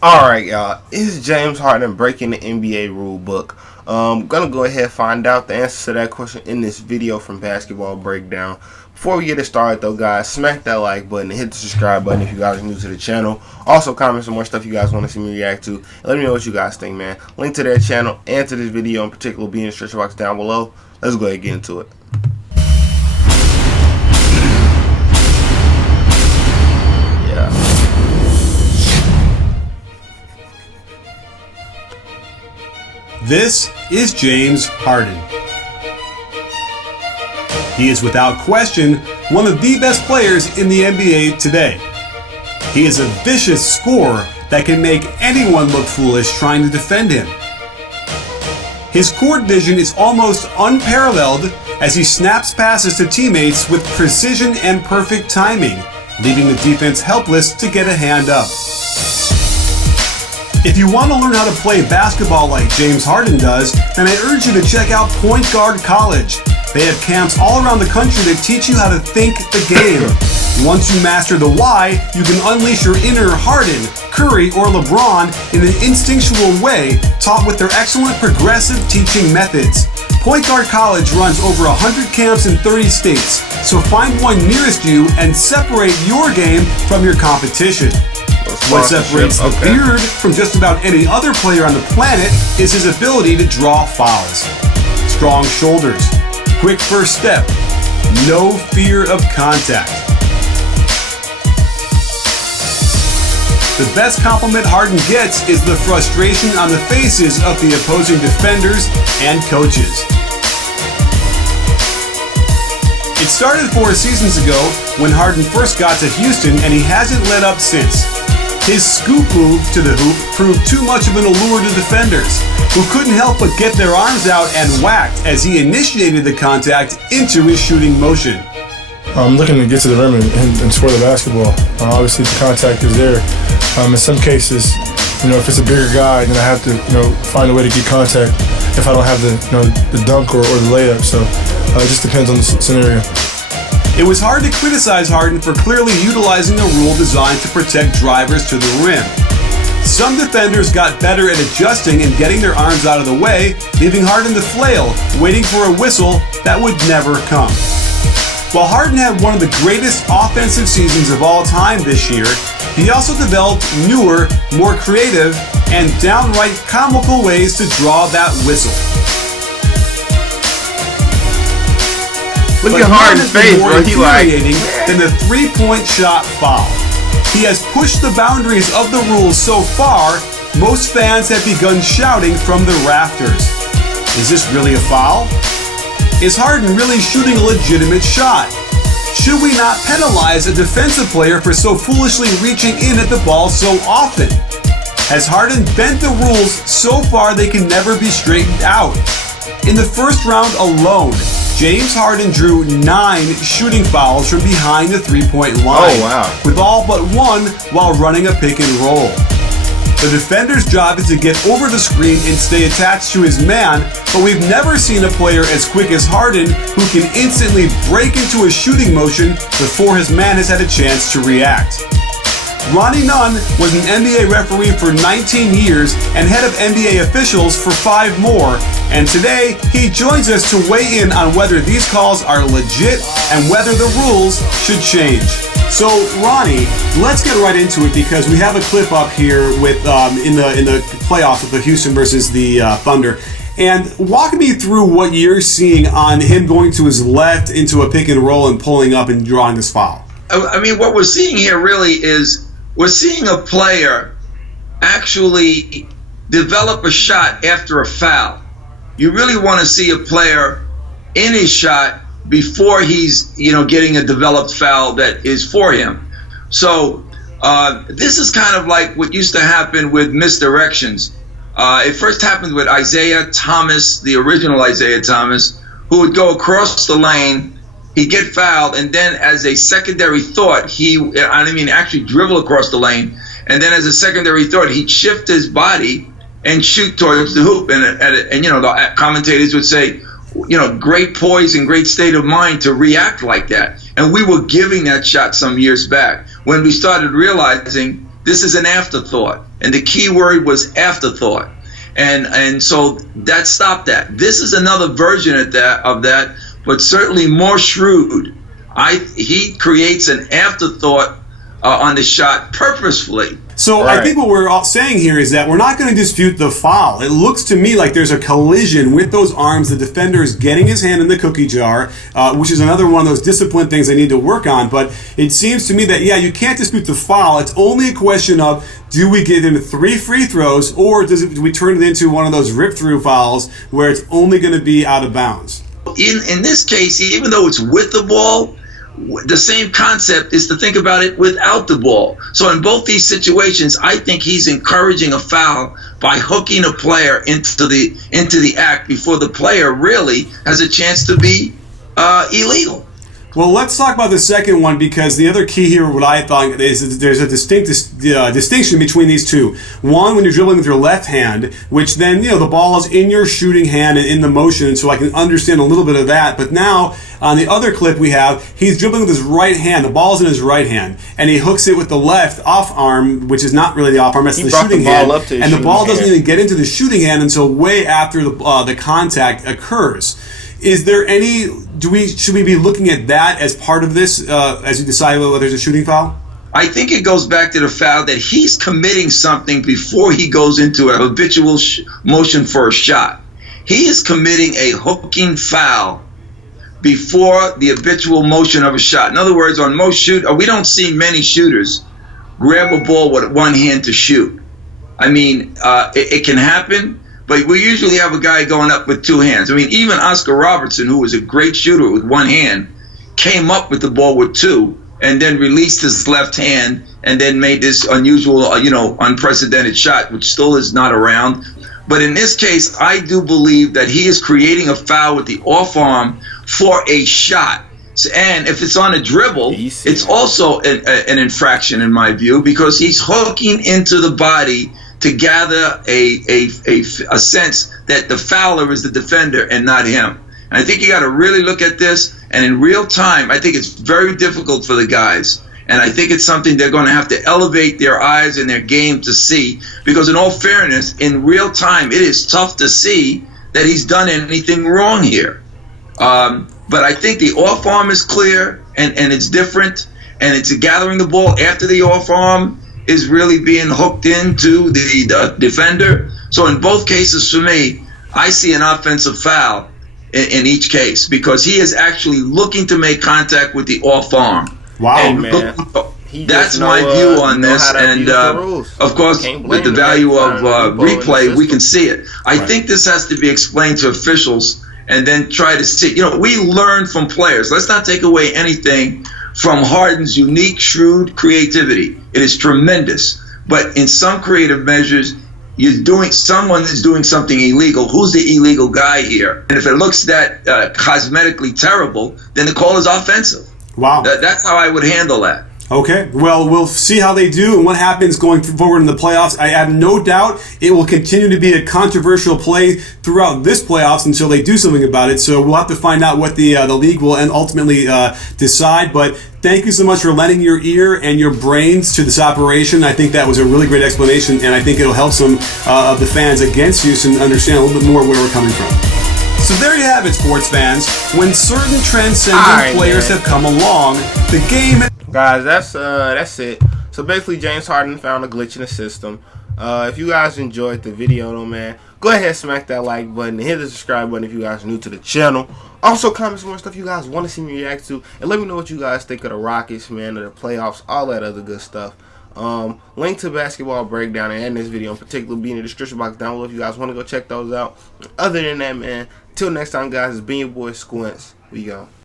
Alright, y'all. It's James Harden breaking the NBA rulebook. Gonna go ahead and find out the answer to that question in this video from Basketball Breakdown. Before we get it started though, guys, smack that like button and hit the subscribe button if you guys are new to the channel. Also, comment some more stuff you guys want to see me react to. And let me know what you guys think, man. Link to their channel and to this video in particular will be in the description box down below. Let's go ahead and get into it. This is James Harden. He is without question one of the best players in the NBA today. He is a vicious scorer that can make anyone look foolish trying to defend him. His court vision is almost unparalleled as he snaps passes to teammates with precision and perfect timing, leaving the defense helpless to get a hand up. If you want to learn how to play basketball like James Harden does, then I urge you to check out Point Guard College. They have camps all around the country that teach you how to think the game. Once you master the why, you can unleash your inner Harden, Curry, or LeBron in an instinctual way, taught with their excellent progressive teaching methods. Point Guard College runs over 100 camps in 30 states, so find one nearest you and separate your game from your competition. What separates the beard from just about any other player on the planet is his ability to draw fouls. Strong shoulders, quick first step, no fear of contact. The best compliment Harden gets is the frustration on the faces of the opposing defenders and coaches. It started 4 seasons ago when Harden first got to Houston, and he hasn't let up since. His scoop move to the hoop proved too much of an allure to defenders, who couldn't help but get their arms out and whacked as he initiated the contact into his shooting motion. I'm looking to get to the rim and score the basketball. Obviously, the contact is there. In some cases, if it's a bigger guy, then I have to, find a way to get contact if I don't have the dunk or the layup. So it just depends on the scenario. It was hard to criticize Harden for clearly utilizing a rule designed to protect drivers to the rim. Some defenders got better at adjusting and getting their arms out of the way, leaving Harden to flail, waiting for a whistle that would never come. While Harden had one of the greatest offensive seasons of all time this year, he also developed newer, more creative, and downright comical ways to draw that whistle. Look at Harden's face, bro. He than the three-point shot foul. He has pushed the boundaries of the rules so far, most fans have begun shouting from the rafters. Is this really a foul? Is Harden really shooting a legitimate shot? Should we not penalize a defensive player for so foolishly reaching in at the ball so often? Has Harden bent the rules so far they can never be straightened out? In the first round alone, James Harden drew 9 shooting fouls from behind the three-point line, with all but one while running a pick and roll. The defender's job is to get over the screen and stay attached to his man, but we've never seen a player as quick as Harden who can instantly break into a shooting motion before his man has had a chance to react. Ronnie Nunn was an NBA referee for 19 years and head of NBA officials for 5 more, and today he joins us to weigh in on whether these calls are legit and whether the rules should change. So Ronnie, let's get right into it because we have a clip up here with in the playoffs with the Houston versus the Thunder. And walk me through what you're seeing on him going to his left into a pick and roll and pulling up and drawing this foul. I mean, what we're seeing here really is we're seeing a player actually develop a shot after a foul. You really want to see a player in his shot before he's, getting a developed foul that is for him. So this is kind of like what used to happen with misdirections. It first happened with Isaiah Thomas, the original Isaiah Thomas, who would go across the lane. He'd get fouled, and then as a secondary thought, actually dribble across the lane, and then as a secondary thought, he'd shift his body and shoot towards the hoop. And the commentators would say, great poise and great state of mind to react like that. And we were giving that shot some years back when we started realizing This is an afterthought, and the key word was afterthought, and so that stopped that. This is another version of that, but certainly more shrewd. He creates an afterthought on the shot purposefully. So Right. I think what we're all saying here is that we're not going to dispute the foul. It looks to me like there's a collision with those arms. The defender is getting his hand in the cookie jar, which is another one of those discipline things they need to work on. But it seems to me that, yeah, you can't dispute the foul. It's only a question of, do we give him 3 free throws, or do we turn it into one of those rip-through fouls where it's only going to be out of bounds? In this case, even though it's with the ball, the same concept is to think about it without the ball. So in both these situations, I think he's encouraging a foul by hooking a player into the act before the player really has a chance to be illegal. Well, let's talk about the second one, because the other key here, what I thought, is there's a distinction between these two. One, when you're dribbling with your left hand, which then, the ball is in your shooting hand and in the motion, so I can understand a little bit of that. But now, on the other clip we have, he's dribbling with his right hand. The ball's in his right hand, and he hooks it with the left off arm, which is not really the off arm, that's the shooting hand. And the ball doesn't even get into the shooting hand until way after the contact occurs. Is there any? Should we be looking at that as part of this as you decide whether there's a shooting foul? I think it goes back to the foul that he's committing something before he goes into a habitual motion for a shot. He is committing a hooking foul before the habitual motion of a shot. In other words, on most we don't see many shooters grab a ball with one hand to shoot. I mean, it can happen. But we usually have a guy going up with 2 hands. I mean, even Oscar Robertson, who was a great shooter with 1 hand, came up with the ball with 2 and then released his left hand and then made this unusual, unprecedented shot, which still is not around. But in this case, I do believe that he is creating a foul with the off arm for a shot. And if it's on a dribble, it's also an infraction in my view, because he's hooking into the body to gather a sense that the fouler is the defender and not him. And I think you got to really look at this, and in real time, I think it's very difficult for the guys. And I think it's something they're going to have to elevate their eyes and their game to see, because in all fairness, in real time, it is tough to see that he's done anything wrong here. But I think the off arm is clear, and it's different, and it's gathering the ball after the off arm is really being hooked into the defender. So in both cases, for me, I see an offensive foul in each case, because he is actually looking to make contact with the off arm. Wow, and man. That's my view on this. And of course, with the value of replay, we can see it. I think this has to be explained to officials and then try to see. We learn from players. Let's not take away anything from Harden's unique, shrewd creativity. It is tremendous. But in some creative measures, someone is doing something illegal. Who's the illegal guy here? And if it looks that cosmetically terrible, then the call is offensive. Wow. That's how I would handle that. Okay, well, we'll see how they do and what happens going forward in the playoffs. I have no doubt it will continue to be a controversial play throughout this playoffs until they do something about it. So we'll have to find out what the league will ultimately decide. But thank you so much for lending your ear and your brains to this operation. I think that was a really great explanation, and I think it'll help some of the fans against Houston understand a little bit more where we're coming from. So there you have it, sports fans. When certain transcendent players have come along, the game... Guys, that's it. So basically, James Harden found a glitch in the system. If you guys enjoyed the video, though, man, go ahead and smack that like button and hit the subscribe button if you guys are new to the channel. Also, comment some more stuff you guys want to see me react to, and let me know what you guys think of the Rockets, man, of the playoffs, all that other good stuff. Link to Basketball Breakdown and this video in particular will be in the description box down below if you guys want to go check those out. Other than that, man, till next time, guys, it's been your boy Squints. We go.